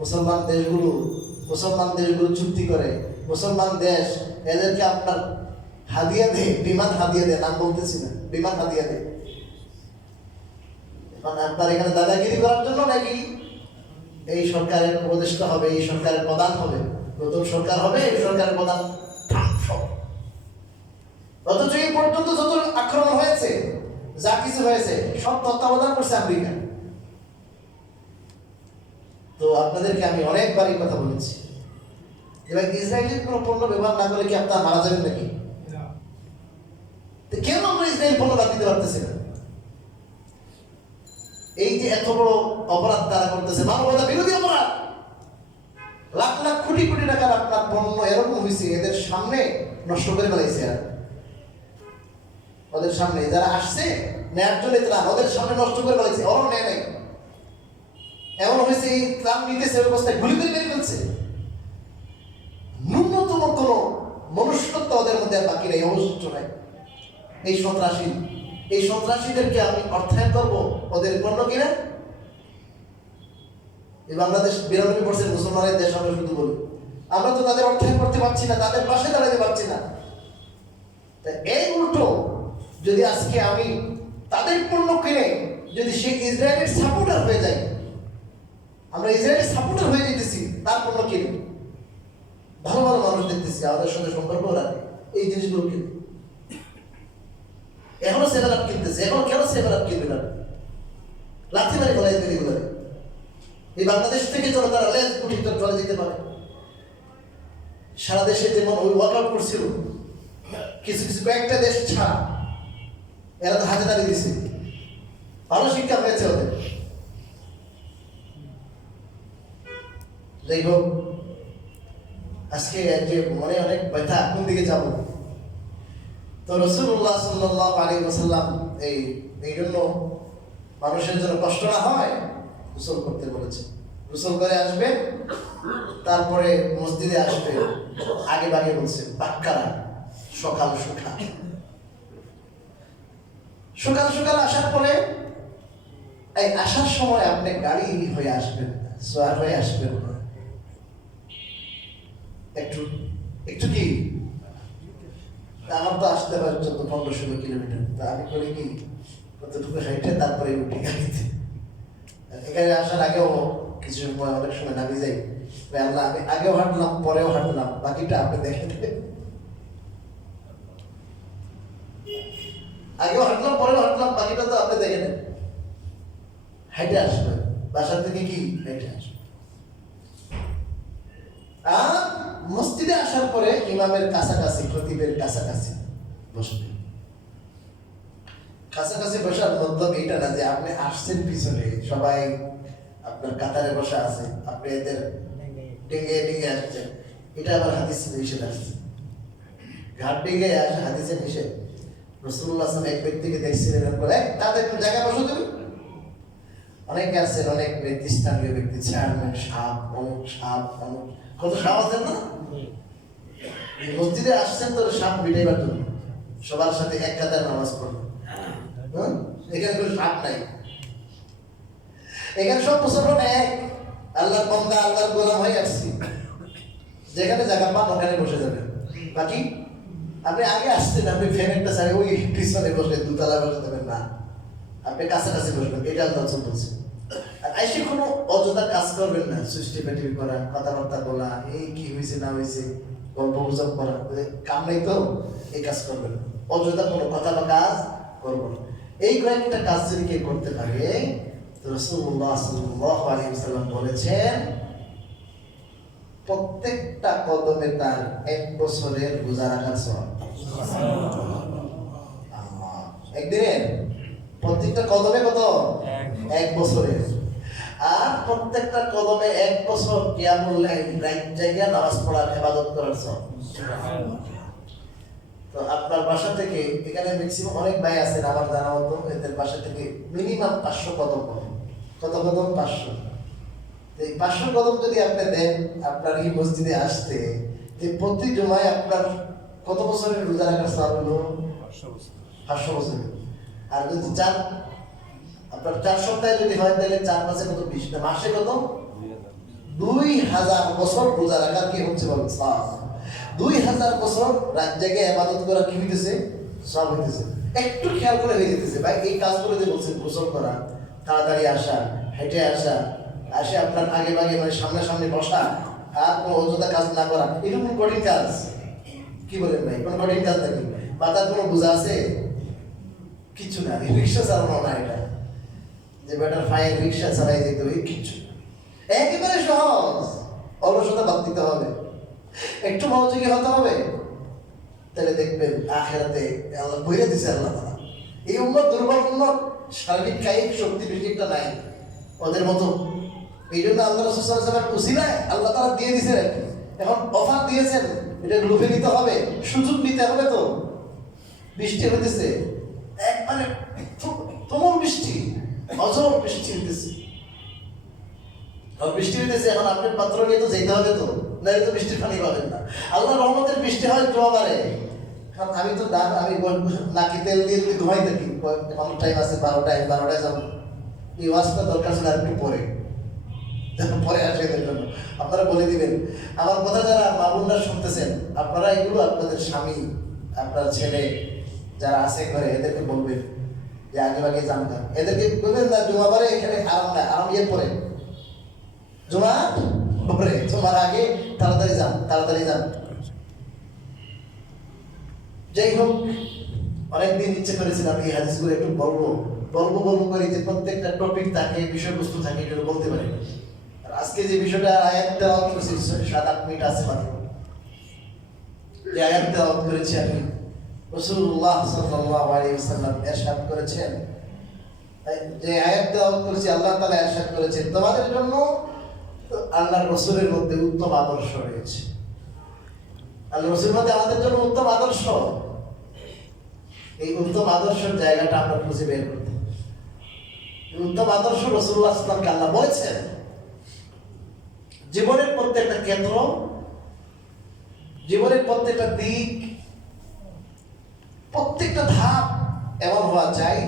মুসলমান দেশগুলো চুক্তি করে, মুসলমান দেশ এদেরকে আপনার হাদিয়া দেয়, বিমান হাদিয়া দেয়, নাম বলতেছি না, বিমান হাদিয়া দেয়। মানে আপনার এখানে দাদাগিরি করার জন্য নাকি এই সরকারের উপদেষ্টা হবে, এই সরকারের প্রধান হবে, নতুন সরকার হবে, এই সরকারের প্রধান। অথচ এই পর্যন্ত যত আক্রমণ হয়েছে, যা কিছু হয়েছে, সব তত্ত্বাবধান করছে আমেরিকা। তো আপনাদেরকে আমি অনেকবার এই কথা বলেছি, এবার ইসরায়েলের কোনো পণ্য ব্যবহার না করে কি আপনারা মারা যাবেন নাকি? কেন আমরা ইসরায়েল পণ্য বাদ দিতে পারতেছি না? এই যে এত বড় অপরাধ তারা করতেছে, মানবতা বিরোধী অপরাধ, লাখ লাখ কোটি কোটি টাকার আপনার পণ্য এরকম হয়েছে, এদের সামনে নষ্ট করে ফেলাইছে। আর ওদের সামনে যারা আসছে নেয়ার জন্য ত্রাণ, ওদের সামনে নষ্ট করে ফেলাইছে, ওরাও নেয় নাই। এমন হয়েছে এই ত্রাণ নিতেছে অবস্থায় গুলি করে মেরে ফেলছে। ন্যূনতম কোন মনুষ্যত্ব ওদের মধ্যে আর বাকি নেই, অবশিষ্ট নাই। এই সন্ত্রাসীদেরকে আমি অর্থায়ন করবো ওদের পণ্য কিনা। এই বাংলাদেশ 92% মুসলমানের দেশ, আমরা শুধু বলি, আমরা তো তাদের অর্থায়ন করতে পারছি না, তাদের পাশে দাঁড়াতে পারছি না। এই উল্টো যদি আজকে আমি তাদের পণ্য কিনে যদি সে ইসরায়েলের সাপোর্টার হয়ে যায়, আমরা ইসরায়েলের সাপোর্টার হয়ে যেতেছি, তার পণ্য কিনে ভালো ভালো মানুষ দেখতেছি আমাদের সাথে সম্পর্ক রাখে, এই জিনিসগুলো কিনে এখনো সেভেন আপ কিনতেছে। এখন কেন সেভেন আপ কিনবে না? লাথি মারি বলাই দেবে এগুলো। এই বাংলাদেশ থেকে যেন তারা লেজ গুটি চলে যেতে পারে। সারা দেশে যেমন ওই ওয়ার্কআউট করছিল, কিছু কিছু কয়েকটা দেশ ছাড়া এরা তো হাতে দাঁড়িয়ে দিছে, ভালো শিক্ষা পেয়েছে ওদের। যাই হোক, আজকে যে মনে অনেক ব্যথা, কোন দিকে যাব? তো রাসূলুল্লাহ সাল্লাল্লাহু আলাইহি ওয়াসাল্লাম এই জন্য মানুষের জন্য কষ্ট না হয় গোসল করতে বলেছে। গোসল করে আসবে, তারপরে মসজিদে আসবে। আগে ভাগে বলছে বাক্কারা, সকাল সকাল সকাল সকাল আসার পরে এই আসার সময় আপনি গাড়ি হয়ে আসবেন, সোয়ার হয়ে আসবেন না। একটু একটু কি, আমার তো আসতে পারে 14-15-16 কিলোমিটার, তা আমি করি কি কতটুকু হাইটে তারপরে উঠি গাড়িতে। এখানে আসার আগেও কিছু সময়, অনেক সময় নামি যাই, আল্লাহ আমি আগেও হাঁটলাম পরেও হাঁটলাম, বাকিটা আপনি দেখে দেন। আগেও হাঁটলাম পরেও হাঁটলাম, বাকিটা তো আপনি দেখে নেন। হাইটে আসবেন, বাসা থেকে কি হাইটে আসবেন। আর মসজিদে আসার পরে ইমামের কাছাকাছি, খতিবের কাছাকাছি বসবেন। কাছাকাছি বসার মতলব এটা না যে আপনি আসছেন পিছনে, সবাই আপনার কাতারে বসা আছে, আপনি এদের ডেঙ্গে ডেঙ্গে আসছেন, এটা আবার হাদিস নিষেধ আসছে। ঘাট ডেঙ্গে আসে হাদিসে নিষেধ। রাসূলুল্লাহ সাল্লাল্লাহু আলাইহি ওয়াসাল্লাম এক ব্যক্তিকে দেখছিলেন, বলে তাদের একটু জায়গা বসো তুমি। অনেকে আছেন, অনেক নেতৃস্থানীয় ব্যক্তি, চেয়ারম্যান সাহেব, অমুক সাহেব, অমুক কত সাহেব আছেন না? মসজিদে আসছেন তো সাপ মিটাইবার জন্য, সবার সাথে এক কাতার নামাজ পড়বেন। এখানে কোনো সাপ নাই, এখানে সব মুসলমান এক, আল্লাহর বান্দা, আল্লাহর গোলাম হয়ে আসছি। যেখানে জায়গা পান ওখানে বসে যাবেন। বাকি আপনি আগে আসছেন, আপনি ফ্যান একটা ছাড়ে ওই পিছনে বসে দুতলা বসে যাবেন না, আপনি কাছাকাছি বসবেন। এটা আল্লাহ বলছে। আর আইসে কোনো অযথা কাজ করবেন না, সৃষ্টি পেটির করা, কথাবার্তা বলা, এই কি হয়েছে না হয়েছে গল্প গুজব করা, কাম নাই তো, এই কাজ করবেন না। অযথা কোনো কথা বা কাজ করবো না। এই কয়েকটা কাজ যদি কে করতে পারে, তো রাসূলুল্লাহ সাল্লাল্লাহু আলাইহি ওয়াসাল্লাম বলেছেন প্রত্যেকটা কদমে তার 1 বছরের রোজা রাখার সওয়াব। একদিনের প্রত্যেকটা কদমে কত? 1 বছরের। আর প্রত্যেকটা কদমে 1 বছর কিয়ামুল লাইল, রাত জাগিয়া নামাজ পড়ার, ইবাদত করার সওয়াব। তো আপনার বাসা থেকে, এখানে ম্যাক্সিমাম অনেক ভাই আছেন আমার জানা মতো, এদের বাসা থেকে মিনিমাম 500 কদম হবে। কত কদম? 500। এই 500 কদম যদি আপনি দেন আপনার এই মসজিদে আসতে, প্রতি জুমায় আপনার কত বছরের রোজা রাখার সওয়াব হলো? 500 বছর। আর যদি চান, আপনার 4 সপ্তাহে যদি হয়, তাহলে 4 মাসে কত? 20। মাসে কত? 2000 বছর রোজা রাখার কি হচ্ছে বলেন? 2000 বছর রাত জেগে ইবাদত করা কি হইতেছে? সব হইতেছে। একটু খেয়াল করে হয়ে যেতেছে ভাই। এই কাজগুলো যে বলছেন, গোসল করা, তাড়াতাড়ি আসা, হেঁটে আসা, আসে আপনার আগে ভাগে মানে সামনাসামনি বসা, আর কোনো অযথা কাজ না করা, এটা কোনো কঠিন কাজ? কি বলেন ভাই, কোনো কঠিন কাজ নাকি? মাথার কোনো বোঝা আছে? কিছু না। রিক্সা চালানো না এটা, যে বেটার ফাইন রিক্সা চালাই যেতে হবে, কিচ্ছু একেবারে সহজ। অলসতা বাদ দিতে হবে, একটু মনোযোগী হতে হবে, তাহলে দেখবেন আখিরাতে আল্লাহ বইরে দিছে। আল্লাহ তাআলা এই উম্মত দুর্বল উম্মত, শারীরিক কায়িক শক্তি বেশি একটা নাই ওদের মতো। এই জন্য আল্লাহ রাসূল সাল্লাল্লাহু আলাইহি ওয়াসাল্লামের উসিলায় আল্লাহ তাআলা দিয়ে দিয়েছে নাকি, এখন অফার দিয়েছেন, এটা লুফে নিতে হবে, সুযোগ নিতে হবে। তো বৃষ্টি হইতেছে, একবারে তুমুল বৃষ্টি, অঝোর বৃষ্টি হইতেছে, বৃষ্টি হইতেছে। এখন আপনার পাত্র নিয়ে তো যেতে হবে, তো নাহলে তো বৃষ্টির পানি পাবেন না। আল্লাহ রহমতের বৃষ্টি হয় জোয়ারে। কারণ আমি তো আমি নাকি তেল দিয়ে যদি ঘুমাই থাকি, এখন টাইম আছে 12টায় যাবো, এই ওয়াজটা দরকার ছিল আর একটু পরে, পরে আসে এদের জন্য। আপনারা বলে দিবেন আমার কথা, যারা মা বোনরা শুনতেছেন, আপনারা এগুলো আপনাদের স্বামী, আপনার ছেলে যারা আছে ঘরে, এদেরকে বলবেন যে আগে আগে যান না। এদেরকে বলবেন না জুমাবারে এখানে আরাম নাই, আরাম ইয়ে পরে, জুমার পরে, জুমার আগে তাড়াতাড়ি যান, তাড়াতাড়ি যান। যাই হোক, অনেকদিন ইচ্ছে করেছিলাম এই হাদিসগুলো একটু বলবো করি, যে প্রত্যেকটা টপিক থাকে, বিষয়বস্তু থাকে, এটা বলতে পারি। আর আজকে যে বিষয়টা আয়াত তেলাওয়াত করেছি, 7-8 মিনিট আছে মাত্র, যে আয়াত তেলাওয়াত করেছি আমি, রাসূলুল্লাহ সাল্লাল্লাহু আলাইহি ওয়াসাল্লাম ইরশাদ করেছেন, যে আয়াত তেলাওয়াত করেছি, আল্লাহ তাআলা ইরশাদ করেছেন, তোমাদের জন্য আল্লাহর রাসূলের মধ্যে উত্তম আদর্শ রয়েছে। আল্লাহর রাসূলের মধ্যে আমাদের জন্য উত্তম আদর্শ। এই উত্তম আদর্শের জায়গাটা আমরা খুঁজে বের করতে হবে। উত্তম আদর্শ রাসূলুল্লাহ সাল্লাল্লাহু আলাইহি ওয়াসাল্লামকে আল্লাহ বলেছেন, জীবনের প্রত্যেকটা ক্ষেত্র, জীবনের প্রত্যেকটা দিক, প্রত্যেকটা ধাপ এমন হওয়া চাই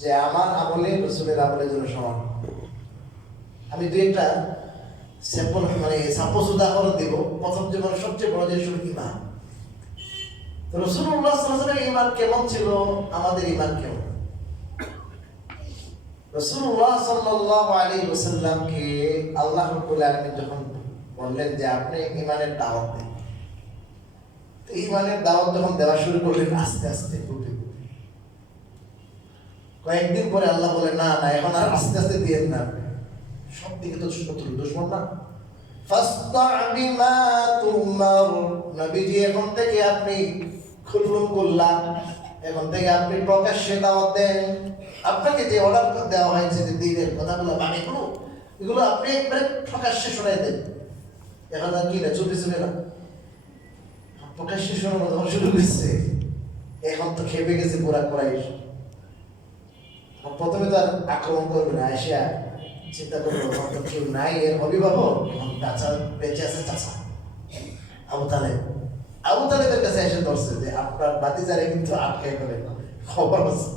যে আমার আমলে রাসূলের আমলের জন্য সমান। আমি দুই একটা স্যাম্পল সাপোজ উদাহরণ দিব। প্রথম জীবন সবচেয়ে বড় জিনিস হলো ঈমান। রাসূলুল্লাহ সাল্লাল্লাহু আলাইহি ওয়াসাল্লামের ঈমান কেমন ছিল, আমাদের ঈমান কেমন? রাসূলুল্লাহ সাল্লাল্লাহু আলাইহি ওয়াসাল্লামকে আল্লাহ রাব্বুল আলামিন যখন বললেন যে আপনি ঈমানের দাওয়াত দিন, তো ঈমানের দাওয়াত যখন দেওয়া শুরু করলেন আস্তে আস্তে ঘুটে ঘুটে, কয়েকদিন পরে আল্লাহ বলে না না এখন আর আস্তে আস্তে দিয়েন না, সব দিকে তো শত্রু দুশমন না, ফাসতা' বিমা তুমার। নবীজি এখন থেকে আপনি খুল্লুম করলাম, এখন থেকে আপনি প্রকাশ্যে দাওয়াত দেন। আপনাকে যে অর্ডার দেওয়া হয়েছে যে দিনের কথাগুলো বাণীগুলো, এগুলো আপনি একবারে প্রকাশ্যে শোনাই দেন। এখন আর কি না চুপি চুপি না, প্রকাশ্যে শোনানো যখন শুরু করছে, এখন তো খেপে গেছে পুরা কুরাইশ। প্রথমে তো আর আক্রমণ করবে না, এসে চিন্তা করবো তো কেউ নাই, এর অভিভাবক চাচা বেঁচে আছে, চাচা আবু তালেব। আবু তালেবের কাছে এসে ধরছে যে আপনার ভাতিজারে কিন্তু আটকে ফেলেন, খবর আছে,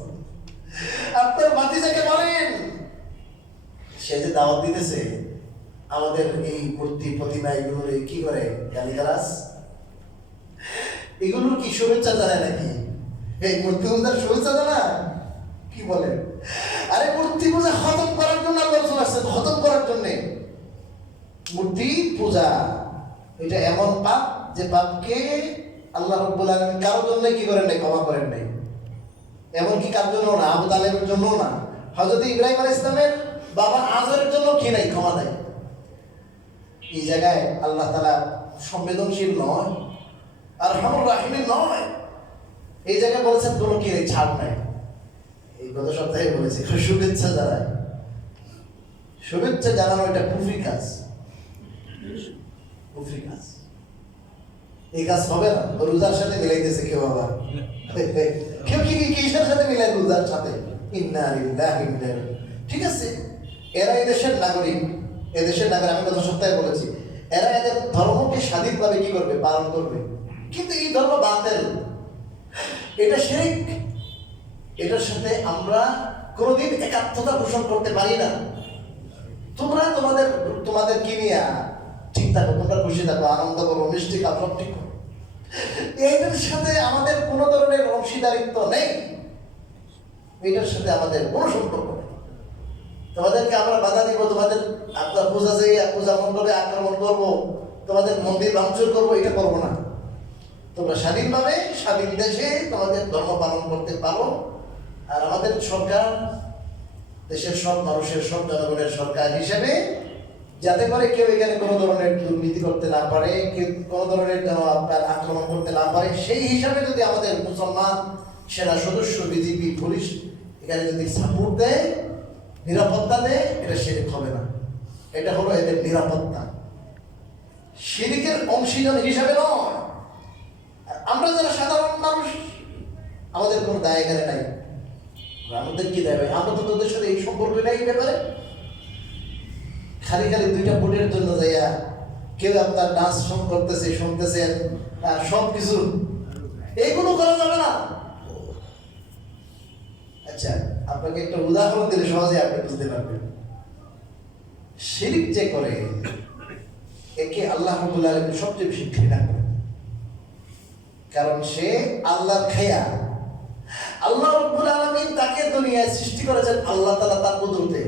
আপনার ভাতিজাকে বলেন। সে যে দাওয়াত দিতেছে আমাদের এই মূর্তি প্রতিমা এগুলোর কি করে গালিগালাজ, এগুলোর কি শুভেচ্ছা জানায় নাকি? এই মূর্তি পূজার শুভেচ্ছা জানায়? কি বলেন? আরে মূর্তি পূজা খতম করার জন্য আল্লাহ রাসূল আসছেন, খতম করার জন্য। মূর্তি পূজা এটা এমন পাপ যে পাপকে আল্লাহ রাব্বুল আলামিন কারোর জন্য কি করেন নাই, ক্ষমা করেন নাই। এমনকি কার জন্য না, আবু তালেবের জন্য না, হযরত ইব্রাহিম আলাইহিস সালামের বাবা আজরের জন্য কি নাই, ক্ষমা নাই। এই জায়গায় আল্লাহ তাআলা সংবেদনশীল নয়, আরহামুর রাহিমিন নয়। এই জায়গায় বলেছেন কোনো কি ছাড় নাই। এই গত সপ্তাহে বলেছি শুভেচ্ছা জানায়, শুভেচ্ছা জানানো এটা কুফরি কাজ, কুফরি কাজ। এই কাজ হবে না। রোজার সাথে মিলাইতেছে কেউ, আবার কেউ কি কিসের সাথে মিলাই, রোজার সাথে। ইন্না লিল্লাহি ওয়া ইন্না ইলাইহি। ঠিক আছে, এরা এদেশের নাগরিক, এদেশের নাগরিক। আমি গত সপ্তাহে বলেছি এরা এদের ধর্মকে স্বাধীনভাবে কি করবে, পালন করবে। কিন্তু এই ধর্ম বাতিল, এটা শিরক। এটার সাথে আমরা কোনোদিন একাত্মতা পোষণ করতে পারি না। তোমরা তোমাদের কি নিয়ে ঠিক থাকো, তোমরা খুশি থাকো, আনন্দ করো, মিষ্টি খাও, সব ঠিক করো। এটার সাথে আমাদের কোনো ধরনের অংশীদারিত্ব নেই, এটার সাথে আমাদের কোনো সম্পর্ক নেই। তোমাদেরকে আমরা বাধা দিব, তোমাদের আপনার পূজা যাই পূজা মণ্ডপে আক্রমণ করবো, তোমাদের মন্দির ভাঙচুর করবো, এটা করবো না। তোমরা স্বাধীনভাবে স্বাধীন দেশে তোমাদের ধর্ম পালন করতে পারো। আর আমাদের সরকার দেশের সব মানুষের, সব জনগণের সরকার হিসেবে, যাতে করে কেউ এখানে কোনো ধরনের দুর্নীতি করতে না পারে, কেউ কোনো ধরনের যেন আপনার আক্রমণ করতে না পারে, সেই হিসাবে যদি আমাদের মুসলমান সেনা সদস্য, বিজিবি, পুলিশ এখানে যদি সাপোর্ট দেয়, নিরাপত্তা দেয়, এটা শিরক হবে না। এটা হলো এদের নিরাপত্তা, শিরকের অংশীদার হিসাবে নয়। আমরা যারা সাধারণ মানুষ, আমাদের কোনো দায় এখানে নাই। আমাদের কি দেবে? আমরা তো তোদের সাথে এই সম্পর্ক নাই। এই ব্যাপারে খালি খালি দুইটা ভোটের জন্য যাইয়া কেউ আপনার ডান্স করতেছে, শুনতেছেন, সব কিছু এইগুলো করা যাবে না। আচ্ছা, আপনাকে একটা উদাহরণ দিলে সহজে আপনি বুঝতে পারবেন। শিরক যে করে, একে আল্লাহ রাব্বুল আলামিন সবচেয়ে বেশি ঘৃণা করেন। কারণ সে আল্লাহর খেয়া। আল্লাহ রাব্বুল আলামিন তাকে দুনিয়ায় সৃষ্টি করেছেন আল্লাহ তাআলা তার কুদরতে।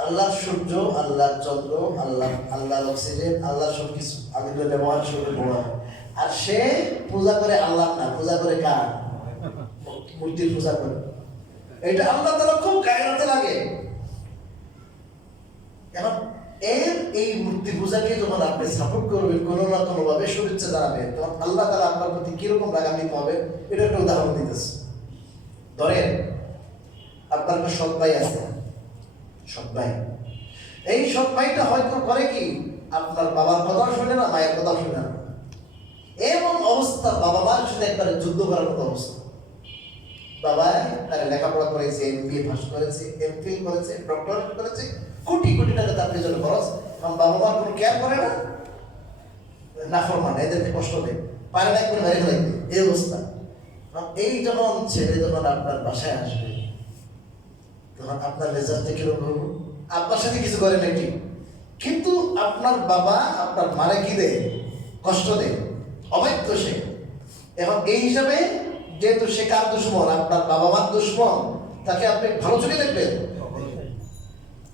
আল্লাহর সূর্য, আল্লাহর চন্দ্র, আল্লাহর অক্সিজেন, আল্লাহর সবকিছু আমাদের ব্যবহার শুরু করা। আর সে পূজা করে আল্লাহ না, পূজা করে কার? মূর্তির পূজা করে। এটা আল্লাহ তাআলা খুব গায়রাতে লাগে। এখন এই মূর্তি পূজাকে যখন আপনি সাপোর্ট করবেন, কোনো না কোনো ভাবে শুভেচ্ছা জানাবেন, তখন আল্লাহ তাআলা আপনার প্রতি কিরকম রাগান্বিত হবে এটা একটা উদাহরণ দিতেছে। ধরেন আপনার একটা সৎ ভাই আছে, সৎ ভাই, এই সৎ ভাইটা হয়তো করে কি আপনার বাবার কথাও শুনে না, মায়ের কথাও শুনে না, এমন অবস্থা বাবা মার সাথে একবারে যুদ্ধ করার মতো অবস্থা। বাবা তারা লেখাপড়া করেছে, এমবিএ পাস করেছে, এমফিল করেছে, ডক্টরেট করেছে, কোটি কোটি টাকা তার পেছনে খরচ, কারণ বাবা মার কোনো কেয়ার করে না, নাফরমান, এদেরকে কষ্ট দেয়, পারে না করে মেরে ফেলে, এই অবস্থা। এই যখন ছেলে যখন আপনার বাসায় আসবে, তখন আপনার রেজাল্টটা কিরকম হবে? আপনার সাথে কিছু করে নাকি, কিন্তু আপনার বাবা আপনার মারে কি দেয়? কষ্ট দেয়, অবাধ্য সে। এখন এই হিসাবে যেহেতু সে কার দুশ্মন? আপনার বাবা মার দুশ্মন, তাকে আপনি ভালো চোখে দেখবেন?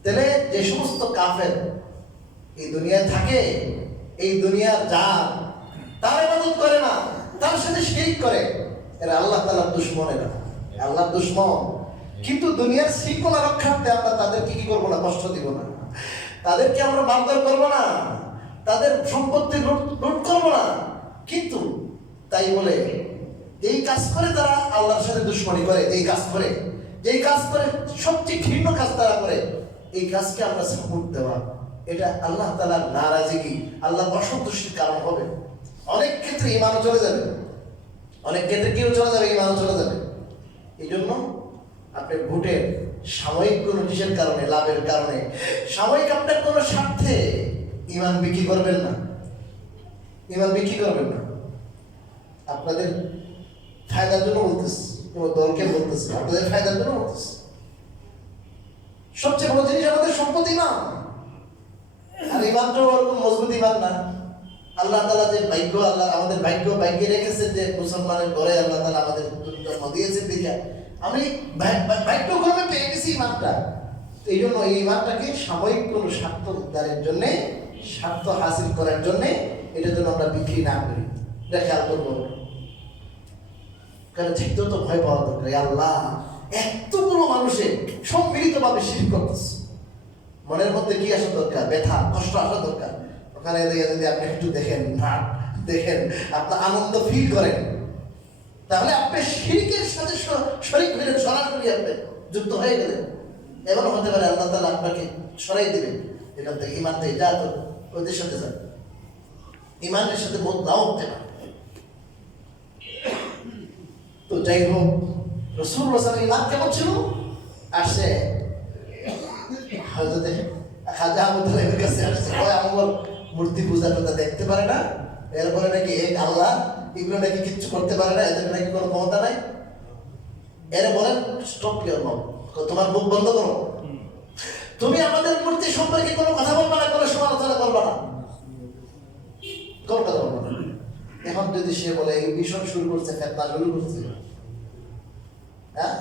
তাহলে যে সমস্ত কাফের এই দুনিয়ায় থাকে, এই দুনিয়ার জান, তার ইবাদত করে না, তার সাথে শিরক করে, এরা আল্লাহ তাআলার দুশমন, এরা আল্লাহর দুশমন। কিন্তু দুনিয়ার শৃঙ্খলা রক্ষার্থে আমরা তাদেরকে কি করবো না? কষ্ট দিব না, তাদেরকে আমরা মারধর করবো না, তাদের সম্পত্তি লুট করবো না। কিন্তু তাই বলে এই কাজ করে তারা আল্লাহর সাথে দুশ্মনী করে, এই কাজ করে, যেই কাজ করে সবচেয়ে ঘৃণ্য কাজ তারা করে, এই কাজকে আমরা সাপোর্ট দেওয়া, এটা আল্লাহ তাআলার নারাজগি, আল্লাহর অসন্তুষ্টির কারণ হবে। অনেক ক্ষেত্রে ঈমানও চলে যাবে, অনেক ক্ষেত্রে কেউ চলে যাবে, ঈমানও চলে যাবে। এই জন্য আপনি ভোটের সাময়িক কোনো কিসের কারণে, লাভের কারণে, সাময়িক আপনার কোনো স্বার্থে ঈমান বিক্রি করবেন না, ঈমান বিক্রি করবেন না। আপনাদের ফায়দার জন্য বলতেছি, কোনো দলকে বলতেছি, আপনাদের ফায়দার জন্য বলতেছি। সবচেয়ে বড় জিনিস আমাদের সম্পদ ঈমান, আর ঈমানটা ওরকম মজবুত ঈমান না। আল্লাহ তাআলা যে ভাগ্য, আল্লাহ আমাদের ভাগ্যে রেখেছে যে মুসলমানের ঘরে আল্লাহ তাআলা আমাদের জন্ম দিয়েছেন, দিকে আমি ভাগ্যক্রমে পেয়ে গেছি ঈমানটা। এই জন্য এই ঈমানটাকে সাময়িক কোনো স্বার্থ উদ্ধারের জন্য, স্বার্থ হাসিল করার জন্য, এটার জন্য আমরা বিক্রি না করি, এটা খেয়াল করবো। কারণ ঠিকতো তো ভয় পাওয়া দরকার, আল্লাহ এতগুলো মানুষের সম্মিলিতভাবে শিরক করতেছে, মনের মধ্যে কি আসা দরকার? ব্যথা, কষ্ট আসা দরকার। ওখানে যদি আপনি একটু দেখেন, না দেখেন, আপনার আনন্দ ফিল করেন, তাহলে আপনি শিরকের সাথে শরীক হলেন, সরাসরি আপনি যুক্ত হয়ে গেলেন। এমন হতে পারে আল্লাহ তাআলা আপনাকে সরাই দিবেন এখান থেকে, ঈমান থেকে, যা তো ওদের সাথে যান, ঈমানের সাথে বোধ নাও হতে পারে। তো যাই হোক, রাসূলুল্লাহ সাল্লাল্লাহু আলাইহি ওয়াসাল্লাম ঈমান কেমন ছিল? আসছে হযরত খাজা আবু তালেবের কাছে আসছে, ওই আমার মূর্তি পূজা টুজা দেখতে পারে না, এরপরে নাকি এক আল্লাহ, এগুলো নাকি কিচ্ছু করতে পারে না, এদের নাকি কোনো ক্ষমতা নাই। এরা বলেন স্টপ ইওর মাউথ, তোমার মুখ বন্ধ করো, তুমি আমাদের মূর্তি সম্পর্কে কোনো কথা বলবা না, কোনো সমালোচনা করবা না, কোনো কথা বলবা না। এখন যদি সে বলে এই মিশন শুরু করছে, ফেতনা শুরু করছে, হ্যাঁ,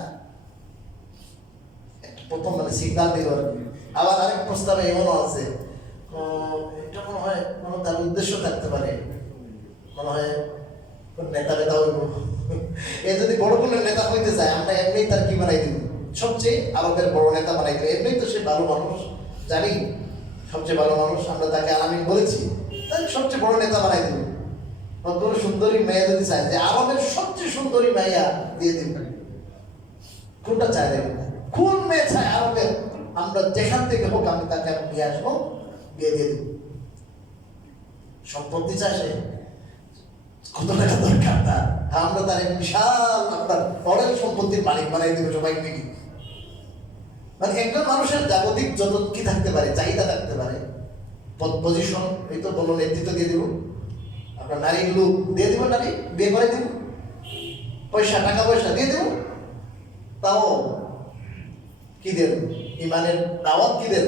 প্রথম মানে সিগনাল দিল। আবার আরেক প্রস্তাবে এমনও আছে, এটা মনে হয় কোনো তার উদ্দেশ্য থাকতে পারে, মনে হয় কোন নেতা বেতা হইব, এ যদি বড় কোনো নেতা হইতে চায়, আমরা এমনি তার কি বানাই দিব, সবচেয়ে আরবের বড় নেতা বানাই দিব, এমনি তো সে ভালো মানুষ, জানি সবচেয়ে ভালো মানুষ, আমরা তাকে আলামিন বলেছি, তাই সবচেয়ে বড় নেতা বানাই দিব। কোনো সুন্দরী মেয়ে যদি চায় যে আরবের সবচেয়ে সুন্দরী মেয়া দিয়ে দিব, কোনটা চায় দেখেন, কোন মেয়ে চায় আরবের, আমরা যেখান থেকে হোক আমি তাকে নিয়ে আসবো, বিয়ে দিয়ে দিব। সম্পত্তি চায় সে, কত টাকা দরকার তার, আমরা তার বিশাল আপনার অনেক সম্পত্তির মালিক বানাই দেবো সবাই মিলে। মানে একজন মানুষের জাগতিক যত কি থাকতে পারে, চাহিদা থাকতে পারে, পজিশন, এই তো বলো নেতৃত্ব দিয়ে দিব, আপনার নারী লোক দিয়ে দিব, নারী বিয়ে করে দিব, পয়সা টাকা পয়সা দিয়ে দেব, তাও কি দেন? ঈমানের দাওয়াত কি দেন?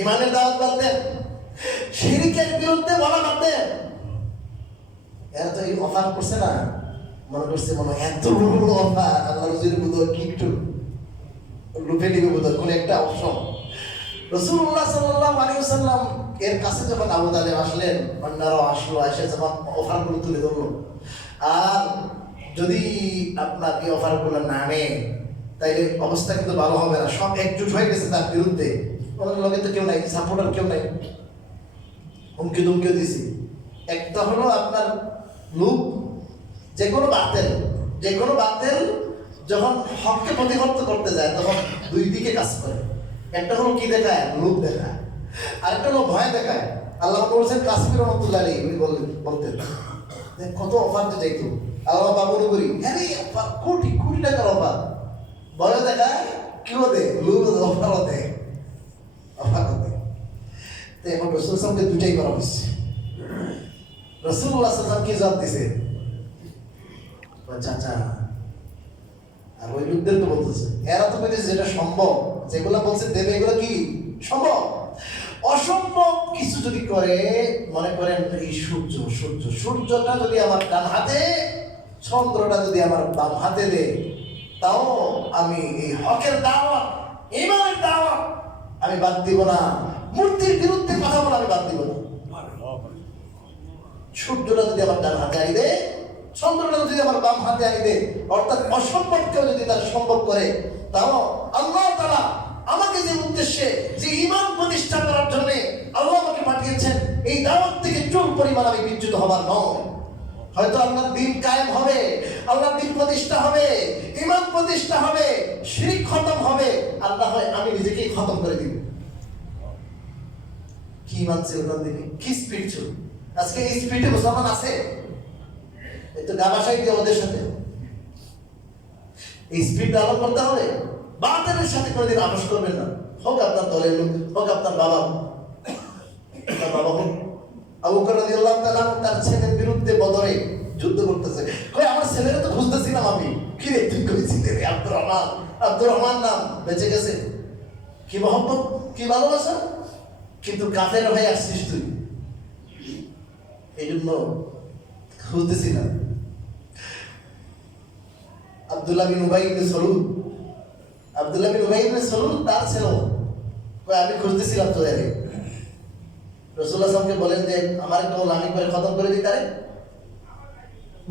ঈমানের দাওয়াত বাদ দেন, শিরকের বিরুদ্ধে বলা বাদ দেন। এরা তো এই অফার করছে না, মনে করছে মনে এত বড় অফার, আল্লাহ রসুলের বোধহয় কি একটু লুপে নিবে বোধহয় কোন একটা অপশন। রাসূলুল্লাহ সাল্লাল্লাহু আলাইহি ওয়াসাল্লাম এর কাছে যখন আবু তালেব আসলেন, অন্যরাও আসলো, এসে যখন অফারগুলো তুলে ধরলো, আর যদি আপনার এই অফারগুলো না নেয় তাইলে অবস্থা কিন্তু ভালো হবে না, সব একজুট হয়ে গেছে তার বিরুদ্ধে। ওনার লগে তো কেউ নাই, সাপোর্টার কেউ নাই, হুমকি দুমকিও দিছি। একটা হলো আপনার লোক, যে কোনো বাতিল যখন হককে প্রতিহত করতে যায় তখন দুই দিকে কাজ করে। একটা হলো কি দেখায়, লোক দেখায়, আরেকটা হলো ভয় দেখায়। আল্লাহ বলছেন কাশ্মীর রহমতুল্লাহ আলাইহি উনি বলতেন কত অফার তো যাইতো, আল্লাহ বাবুল করি হ্যাঁ কোটি কোটি টাকার অফার, ভয় দেখায়, কেউ দেয় লোক অফারও দেয়, অফারও দেয়। তো এখন রসুল সামনে দুটাই করা হচ্ছে। রাসূলুল্লাহ সাল্লাল্লাহু আলাইহি ওয়াসাল্লাম কি জবাব দিছে? চাচা আর ওই লোকদের তো বলতেছে, এরা তো বলতেছে যেটা সম্ভব, যেগুলো বলছে দেবে এগুলো কি সম্ভব? অসম্ভব কিছু যদি করে, মনে করেন এই সূর্যটা যদি আমার ডান হাতে, চন্দ্রটা যদি আমার বাম হাতে দেয়, তাও আমি এই হকের দাওয়াত, ঈমানের দাওয়াত আমি বাদ দিব না। মূর্তির বিরুদ্ধে কথা বলা আমি বাদ দিব না। সূর্যটা যদি আমার ডান হাতে আনি দেয়, চন্দ্রটা যদি আমার বাম হাতে আনি দেয়, অর্থাৎ অসম্ভবকেও যদি তারা সম্ভব করে, তাও আল্লাহ তাআলা আমাকে যে উদ্দেশ্যে, যে ঈমান প্রতিষ্ঠা করার জন্য আল্লাহ আমাকে পাঠিয়েছেন, এই দাওয়াত থেকে চুল পরিমাণ আমি বিচ্যুত হবার নয়। হয়তো আল্লাহর দ্বীন কায়েম হবে, আল্লাহর দ্বীন প্রতিষ্ঠা হবে, ঈমান প্রতিষ্ঠা হবে, শিরক খতম হবে, আল্লাহ হয় আমি নিজেকেই খতম করে দিব। কি ঈমান ছিল ওখান থেকে, কি স্পিড ছিল। আজকে এই স্পিডে মুসলমান আছে, এই তো গাবাসাই দিয়ে ওদের সাথে এই স্পিড পালন করতে হবে। বাতিলের সাথে কোনোদিন আপোষ করবেন না, হোক আপনার দলের লোক, হোক আপনার বাবা হোক। আবু বকর রাদিয়াল্লাহু তাআলা তার ছেলের বিরুদ্ধে বদরে যুদ্ধ করতেছে, কই আমার ছেলেরা তো খুঁজতেছিলাম আমি, কি রে তুই কইছিলি রে আব্দুর রহমান নাম বেঁচে গেছে, কি মহব্বত, কি ভালোবাসা, কিন্তু কাফের হয়ে আসছিস তুই, এই জন্য খুঁজতেছিলাম। আব্দুল্লাহ বিন উবাই ইবনে সালুল তার ছেলে, আমি খুঁজতেছিলাম তো। রাসূলুল্লাহ সাল্লাল্লাহু আলাইহি ওয়াসাল্লাম বলেন যে আমার একটা গোলামি করে খতম করে দিতে পারে।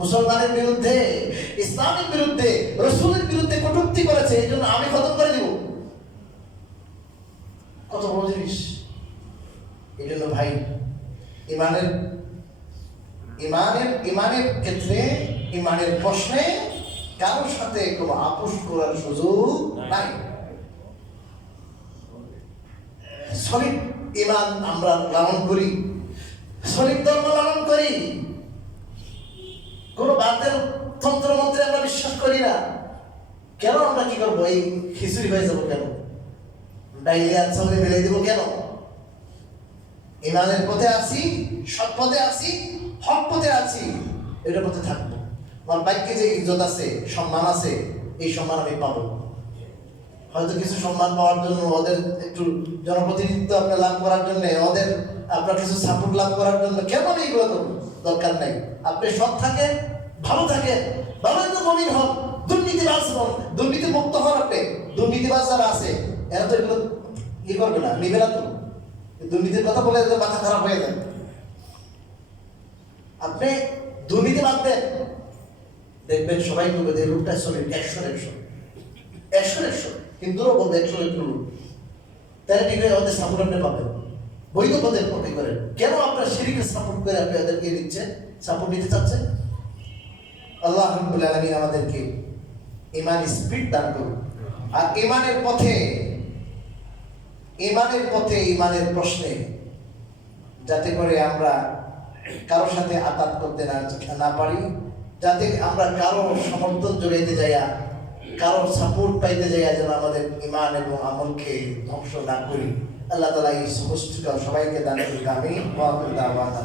মুসলমানের বিরুদ্ধে, ইসলামের বিরুদ্ধে, রাসূলের বিরুদ্ধে কটূক্তি করেছে, এই জন্য আমি খতম করে দিব। কত বড় জিনিস। এই জন্য ভাই, ইমানের ক্ষেত্রে, ইমানের প্রশ্নে কারোর সাথে কোনো আপোষ করার সুযোগ নাই। সলিড ঈমান আমরা লালন করি, সলিড ধর্ম লালন করি, কোন বাতিল তন্ত্র মন্ত্রে আমরা বিশ্বাস করি না। কেন আমরা কি করবো, এই খিচুড়ি হয়ে যাবো কেন, ডাইলিয়ার সঙ্গে মিলাই দেবো কেন? ঈমানের পথে আছি, সৎ পথে আছি, হক পথে আছি, এটার পথে থাকবো। আমার বাক্যে যে ইজ্জত আছে, সম্মান আছে, এই সম্মান আমি পাবো। হয়তো কিছু সম্মান পাওয়ার জন্য, ওদের একটু জনপ্রতিনিধিত্ব আপনার লাভ করার জন্য, ওদের আপনার কিছু সাপোর্ট লাভ করার জন্য কেন এইগুলো করবো? দরকার নাই। আপনি সৎ থাকেন, ভালো থাকেন, ভালো একটু মুমিন হন, দুর্নীতিবাজ হন, দুর্নীতি মুক্ত হন। আপনি দুর্নীতিবাজ যারা আছে এরা তো এগুলো করবে না, নিবে না। তো দুর্নীতির কথা বলে মাথা খারাপ হয়ে যায়। আপনি দুর্নীতি বাদ দেন, দেখবেন সবাই বলবে যে লোকটা চলে 100 হিন্দুরও বলবে 100 লোক, তাহলে ঠিক আছে, ওদের সাপোর্ট আপনি পাবেন। বৈধ পথে পথে করেন, কেন আপনার শিরকের সাপোর্ট করে আপনি ওদেরকে দিচ্ছেন, সাপোর্ট নিতে চাচ্ছেন? আল্লাহ রাব্বুল আলামিন আমাদেরকে ঈমান স্পিড দান করুন। আর ঈমানের পথে, ঈমানের প্রশ্নে যাতে করে আমরা কারোর সাথে আঘাত করতে না পারি, যাতে আমরা কারো সমর্থন জড়াইতে যাইয়া, কারোর সাপোর্ট পাইতে যাইয়া যেন আমাদের ঈমান এবং আমলকে ধ্বংস না করি। আল্লাহ তাআলা এই সমস্তটা সবাইকে দান করুন। আমিন। ওয়া আখিরু দাওয়ানা।